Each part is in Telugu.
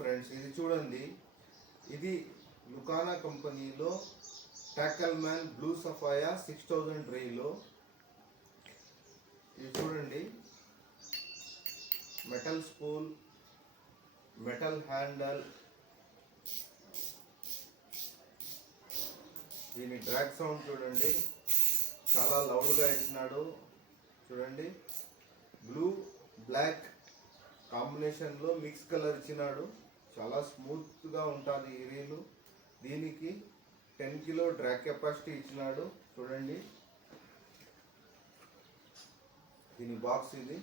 ఫ్రెండ్స్, ఇది చూడండి. ఇది లుకానా కంపెనీలో టాకల్ మ్యాన్ బ్లూ సఫాయా 6000 రీలో. ఇది చూడండి, మెటల్ స్పూల్, మెటల్ హ్యాండల్, దీని డ్రాగ్ సౌండ్ చూడండి, చాలా లౌడ్గా ఇచ్చినాడు. చూడండి, బ్లూ బ్లాక్ కాంబినేషన్లో మిక్స్ కలర్ ఇచ్చినాడు. చాలా స్మూత్గా ఉంటుంది ఈ రీలు. దీనికి 10 కిలో డ్రాగ్ కెపాసిటీ ఇచ్చినాడు. చూడండి, దీని బాక్స్ ఇది,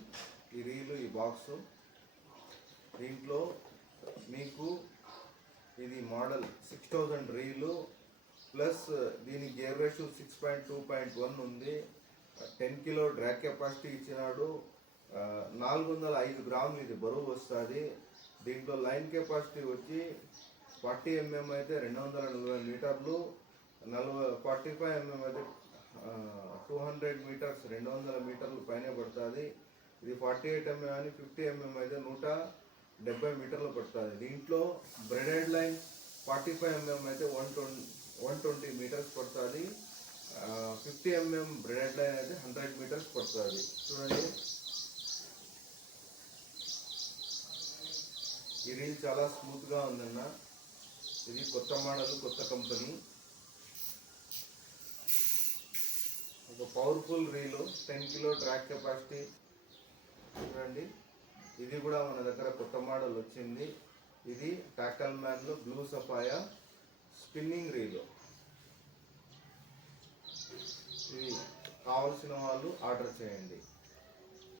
ఈ రీలు, ఈ బాక్సు. దీంట్లో మీకు ఇది మోడల్ 6000 రీలు ప్లస్ దీని గేర్ రేషియో 6.2.1 ఉంది. 10 కిలో డ్రాగ్ కెపాసిటీ ఇచ్చినాడు. 405 గ్రాములు ఇది బరువు వస్తుంది. దీంట్లో లైన్ కెపాసిటీ వచ్చి 40 mm అయితే 240 మీటర్లు, 45 mm అయితే 200 మీటర్స్, 200 మీటర్లు పైన పడుతుంది. ఇది 48 mm అని 50 mm అయితే 170 మీటర్లు పడుతుంది. దీంట్లో బ్రెడెడ్ లైన్ 45 mm అయితే 120 మీటర్స్ పడుతుంది. 50 mm బ్రెడెడ్ లైన్ అయితే 100 మీటర్స్ పడుతుంది. చూడండి, ఈ రీల్ చాలా స్మూత్గా ఉందన్న. ఇది కొత్త మోడల్, కొత్త కంపెనీ, ఒక powerful reel, 10 kilo drag capacity. చూడండి, ఇది కూడా మన దగ్గర కొత్త మోడల్ వచ్చింది. ఇది టాకల్ మ్యాన్లో బ్లూ సఫాయా స్పిన్నింగ్ రీలు. ఇది కావాల్సిన వాళ్ళు ఆర్డర్ చేయండి.